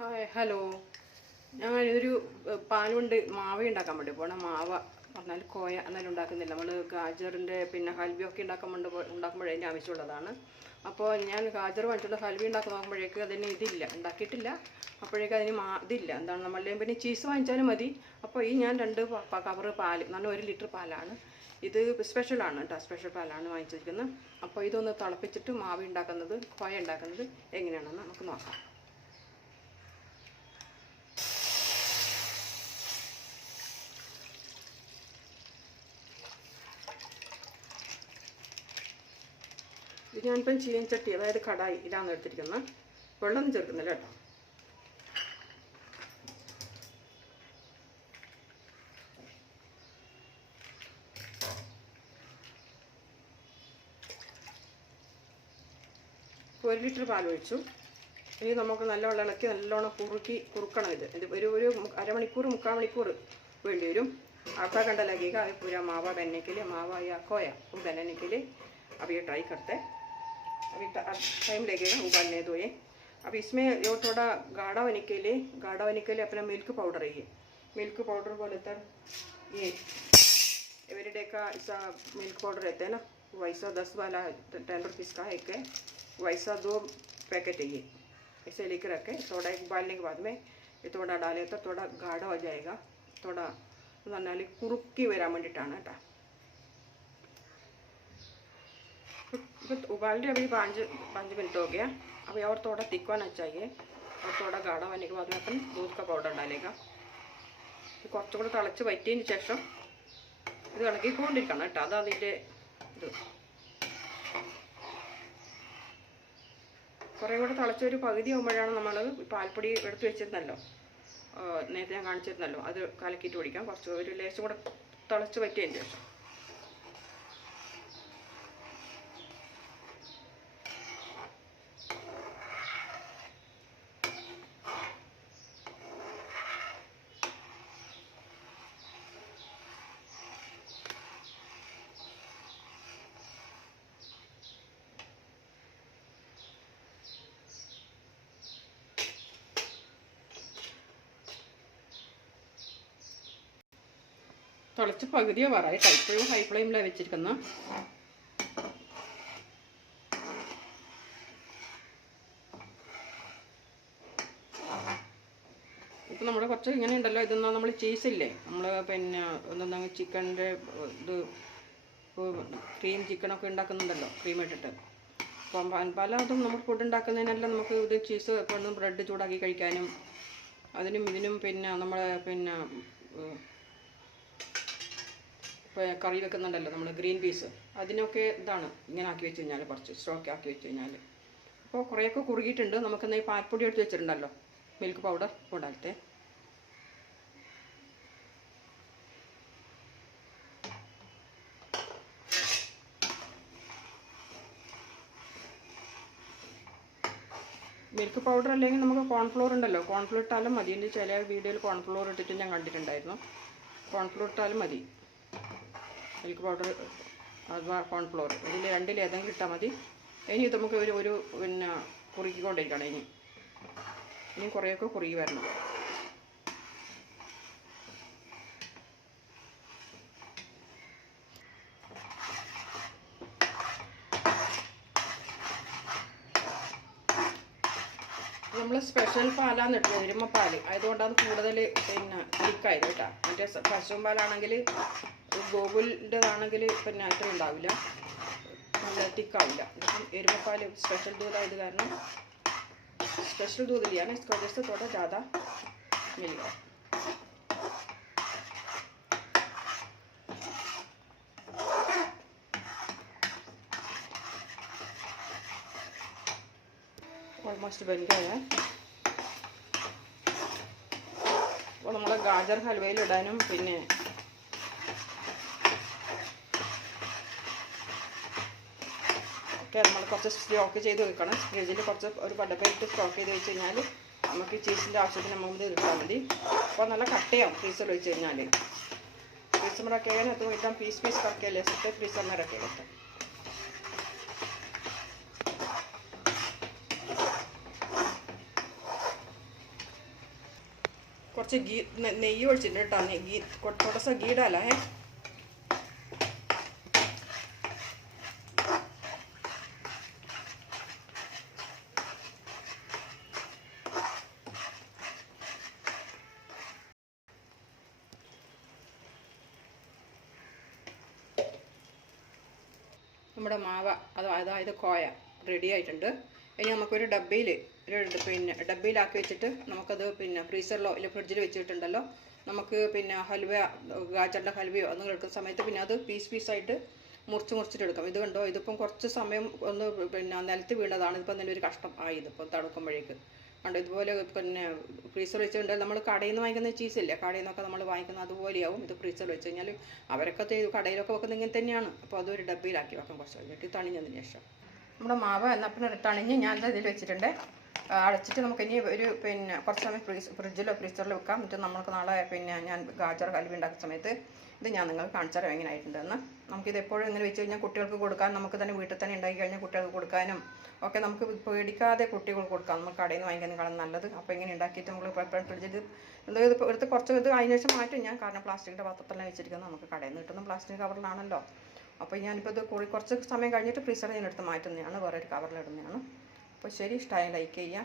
Hi hello. ഞാനൊരു പാലുകൊണ്ട് മാവ ഉണ്ടാക്കാൻ വേണ്ടി പോകണം. മാവ പറഞ്ഞാൽ കോയ എന്നാലും ഉണ്ടാക്കുന്നില്ല. നമ്മൾ ഗാജറിൻ്റെ പിന്നെ ഹൽവയൊക്കെ ഉണ്ടാക്കുമ്പോഴേ അതിൻ്റെ ആവശ്യമുള്ളതാണ്. അപ്പോൾ ഞാൻ ഗാജർ വാങ്ങിച്ചുകൊണ്ട് ഹൽവ ഉണ്ടാക്കി നോക്കുമ്പോഴേക്ക് അതിന് ഇതില്ല, ഉണ്ടാക്കിയിട്ടില്ല. അപ്പോഴേക്ക് അതിന് ഇതില്ല. എന്താണ് നമ്മളുടെ പിന്നെ ചീസ് വാങ്ങിച്ചാലും മതി. അപ്പോൾ ഈ ഞാൻ 2 കവറ് പാൽ, നല്ല 1 ലിറ്റർ പാലാണ്. ഇത് സ്പെഷ്യലാണ് കേട്ടോ, സ്പെഷ്യൽ പാലാണ് വാങ്ങിച്ചിരിക്കുന്നത്. അപ്പോൾ ഇതൊന്ന് തിളപ്പിച്ചിട്ട് മാവ് ഉണ്ടാക്കുന്നത്, കോയ ഉണ്ടാക്കുന്നത് എങ്ങനെയാണെന്ന് നമുക്ക് നോക്കാം. ഇത് ഞാനിപ്പം ചീനച്ചട്ടി, അതായത് കടായി, ഇതാണ് എടുത്തിരിക്കുന്നത്. വെള്ളമൊന്നും ചേർക്കുന്നില്ല കേട്ടോ. ഇപ്പോൾ 1 ലിറ്റർ പാൽ ഒഴിച്ചു. ഇനി നമുക്ക് നല്ലോണം ഇളക്കി നല്ലോണം കുറുക്കണം. ഇത് ഒരു അരമണിക്കൂർ 3/4 മണിക്കൂർ വേണ്ടി വരും. आपका घंटा लगेगा. पूरा मावा बनने के लिए, मावा या खोया बनाने के लिए अब ये ट्राई करते हैं. अभी टाइम लगेगा, उबालने दो ये. अब इसमें जो थोड़ा गाढ़ा होने के लिए अपना मिल्क पाउडर है. ये मिल्क पाउडर बोले तो ये एवरीडे का ऐसा मिल्क पाउडर रहता है ना, वैसा 10 वाला 10 रुपीज़ का एक है, वैसा 2 पैकेट है. ये ऐसे लेकर रखें. थोड़ा एक उबालने के बाद में ये थोड़ा डाले तो थोड़ा गाढ़ा हो जाएगा. थोड़ा പറഞ്ഞാൽ കുറുക്കി വരാൻ വേണ്ടിയിട്ടാണ് കേട്ടോ. उबाल रहे अभी 5 मिनट हो गया. अभी और थोड़ा थिक होना चाहिए और थोड़ा गाढ़ा होने के बाद में अपन दूध का पाउडर डालेगा. കുറച്ചുകൂടെ തിളച്ച് വറ്റിയതിന് ശേഷം ഇത് ഇളക്കിക്കൊണ്ടിരിക്കണം കേട്ടോ. അതതിൻ്റെ ഇത് കുറേ കൂടെ തിളച്ചൊരു പകുതി ആകുമ്പോഴാണ് നമ്മൾ പാൽപ്പൊടി എടുത്ത് വെച്ചിരുന്നല്ലോ, നേരത്തെ ഞാൻ കാണിച്ചിരുന്നല്ലോ, അത് കലക്കിയിട്ട് ഒഴിക്കാം. കുറച്ച് ഒരു ലേശം കൂടെ തിളച്ച് വറ്റിയതിന് ശേഷം. തിളച്ച് പകുതിയോ വറായി. ഇപ്പോഴും ഹൈ ഫ്ലെയിമിലാണ് വെച്ചിരിക്കുന്നത്. ഇപ്പം നമ്മൾ കുറച്ച് ഇങ്ങനെ ഉണ്ടല്ലോ, ഇതൊന്നും നമ്മൾ ചീസില്ലേ, നമ്മൾ പിന്നെ എന്താ ചിക്കൻ്റെ ഇത് ക്രീം ചിക്കനൊക്കെ ഉണ്ടാക്കുന്നുണ്ടല്ലോ, ക്രീം ഇട്ടിട്ട്. അപ്പം പലതും നമ്മൾ ഫുഡ് ഉണ്ടാക്കുന്നതിനെല്ലാം നമുക്ക് ഇത് ചീസ് എപ്പോഴും ബ്രെഡ് ചൂടാക്കി കഴിക്കാനും അതിനും ഇതിനും പിന്നെ നമ്മളെ പിന്നെ കറി വെക്കുന്നുണ്ടല്ലോ നമ്മൾ ഗ്രീൻ പീസ്, അതിനൊക്കെ ഇതാണ് ഇങ്ങനെ ആക്കി വെച്ച് കഴിഞ്ഞാൽ, കുറച്ച് സ്റ്റോക്ക് ആക്കി വെച്ച് കഴിഞ്ഞാൽ. അപ്പോൾ കുറേയൊക്കെ കുറുകിയിട്ടുണ്ട്. നമുക്കെന്നാൽ ഈ പാൽപ്പൊടി എടുത്ത് വെച്ചിട്ടുണ്ടല്ലോ, മിൽക്ക് പൗഡർ ഉണ്ടാകട്ടെ. മിൽക്ക് പൗഡർ അല്ലെങ്കിൽ നമുക്ക് കോൺഫ്ലോർ ഉണ്ടല്ലോ, കോൺഫ്ലോർ ഇട്ടാലും മതി. എൻ്റെ ചില വീഡിയോയിൽ കോൺഫ്ലോർ ഇട്ടിട്ട് ഞാൻ കണ്ടിട്ടുണ്ടായിരുന്നു. കോൺഫ്ലോർ ഇട്ടാലും മതി. മിൽക്ക് പൗഡർ അഥവാ കോൺഫ്ലോർ, ഇതിൽ രണ്ടിൽ ഏതെങ്കിലും ഇട്ടാൽ മതി. ഇനി ഇത് നമുക്ക് ഒരു പിന്നെ കുറുക്കിക്കൊണ്ടിരിക്കണം. ഇനി കുറേയൊക്കെ കുറുകി വരണം. നമ്മൾ സ്പെഷ്യൽ പാലാണ് ഇട്ടത്, എരുമപ്പാൽ ആയതുകൊണ്ടാണ് കൂടുതൽ പിന്നെ തിക്കായത് കേട്ടോ. മറ്റേ പശുവും പാലാണെങ്കിൽ ഗോകുലിൻ്റെതാണെങ്കിൽ പിന്നെ അത്ര ഉണ്ടാവില്ല, നല്ല തിക്കാവില്ല. ഇപ്പം എരുമപ്പാൽ स्पेशल दूध आयद कारण स्पेशल दूध लिया ना, इसकी वजह से थोड़ा ज़्यादा मिलेगा. ऑलमोस्ट बन गया है. അപ്പോൾ നമ്മൾ ഗാജർ ഹൽവയിൽ ഇടാനും പിന്നെ ഒക്കെ നമ്മൾ കുറച്ച് സ്റ്റോക്ക് ചെയ്ത് വെക്കണം. ഫ്രിഡ്ജിൽ കുറച്ച് ഒരു പടപ്പായിട്ട് സ്റ്റോക്ക് ചെയ്ത് വെച്ച് കഴിഞ്ഞാൽ നമുക്ക് ചീസിൻ്റെ ആവശ്യത്തിന് നമ്മൾ എടുത്താൽ മതി. അപ്പോൾ നല്ല കട്ടയാവും ഫ്രീസറിൽ വെച്ച് കഴിഞ്ഞാൽ. फ्रीजर में रखेगा ना तो एकदम पीस पीस करके ले सकते, फ्रीजर में रखेगा तो. കുറച്ച് നെയ്യ് ഒഴിച്ചിട്ടുണ്ട് കേട്ടോ. ഗീ थोड़ा गीडाला है. നമ്മുടെ മാവ അതായത് കോയ റെഡി ആയിട്ടുണ്ട്. ഇനി നമുക്കൊരു ഡബ്ബയിൽ ഡബ്ബയിലാക്കി വെച്ചിട്ട് നമുക്കത് ഫ്രീസറിലോ ഇല്ല ഫ്രിഡ്ജിൽ വെച്ചിട്ടുണ്ടല്ലോ, നമുക്ക് ഹൽവ ഗാജറിൻ്റെ ഹൽവയോ അന്ന് എടുക്കുന്ന സമയത്ത് അത് പീസായിട്ട് മുറിച്ചിട്ടെടുക്കാം. ഇത് കണ്ടോ, ഇതിപ്പം കുറച്ച് സമയം ഒന്ന് നിലത്ത് വീണതാണ്. ഇതിപ്പം നല്ലൊരു കഷ്ടം ആയി. ഇതിപ്പം തണുക്കുമ്പോഴേക്ക് കണ്ടോ, ഇതുപോലെ ഫ്രീസർ വെച്ചിട്ടുണ്ടെങ്കിൽ നമ്മൾ കടയിൽ നിന്ന് വാങ്ങിക്കുന്ന ചീസില്ലേ, കടയിൽ നിന്നൊക്കെ നമ്മൾ വാങ്ങിക്കുന്ന അതുപോലെയാവും. ഇത് ഫ്രീസറിൽ വെച്ച് കഴിഞ്ഞാൽ അവരൊക്കെ കടയിലൊക്കെ വെക്കുന്നത് ഇങ്ങനെ തന്നെയാണ്. അപ്പോൾ അതൊരു ഡബ്ബയിലാക്കി വെക്കാം കുറച്ച് കഴിഞ്ഞിട്ട് തണിഞ്ഞതിന് ശേഷം. നമ്മുടെ മാവ് എന്നപ്പിന് തണിഞ്ഞ് ഞാൻ ഇതിൽ വെച്ചിട്ടുണ്ട്. അടച്ചിട്ട് നമുക്ക് ഇനി ഒരു കുറച്ച് സമയം ഫ്രിഡ്ജിലോ ഫ്രീസറിലോ വെക്കാം. എന്നിട്ട് നമുക്ക് നാളെ ഞാൻ ഗാജർ ഹൽവ ഉണ്ടാക്കുന്ന സമയത്ത് ഇത് ഞാൻ നിങ്ങൾക്ക് കാണിച്ചു തരാം എങ്ങനെ ആയിട്ടുണ്ടെന്ന്. നമുക്കിത് എപ്പോഴും ഇങ്ങനെ വെച്ച് കഴിഞ്ഞാൽ കുട്ടികൾക്ക് കൊടുക്കാൻ, നമുക്ക് തന്നെ വീട്ടിൽ തന്നെ ഉണ്ടാക്കി കഴിഞ്ഞാൽ കുട്ടികൾക്ക് കൊടുക്കാനും ഒക്കെ നമുക്ക് പേടിക്കാതെ കുട്ടികൾക്ക് കൊടുക്കാം. നമുക്ക് കടയിൽ നിന്ന് വാങ്ങിക്കുന്നതിനേക്കാളും നല്ലത്. അപ്പോൾ ഇങ്ങനെ ഉണ്ടാക്കിയിട്ട് നമ്മൾ ഫ്രിഡ്ജിൽ എടുത്ത് കുറച്ച് ഇത് അതിന് ശേഷം മാറ്റും ഞാൻ. കാരണം പ്ലാസ്റ്റിക്കിൻ്റെ പാത്രത്തിലാണ് വെച്ചിരിക്കുന്നത്. നമുക്ക് കടയിൽ നിന്ന് കിട്ടുന്ന പ്ലാസ്റ്റിക് കവറിലാണല്ലോ. അപ്പോൾ ഞാനിപ്പോൾ ഇത് കുറച്ച് സമയം കഴിഞ്ഞിട്ട് ഫ്രീസറിൽ ഞാൻ എടുത്ത് മാറ്റുന്നതാണ്, വേറൊരു കവറിലിടുന്നതാണ്. അപ്പോൾ ശരി, ഇഷ്ടമായി ലൈക്ക് ചെയ്യുക.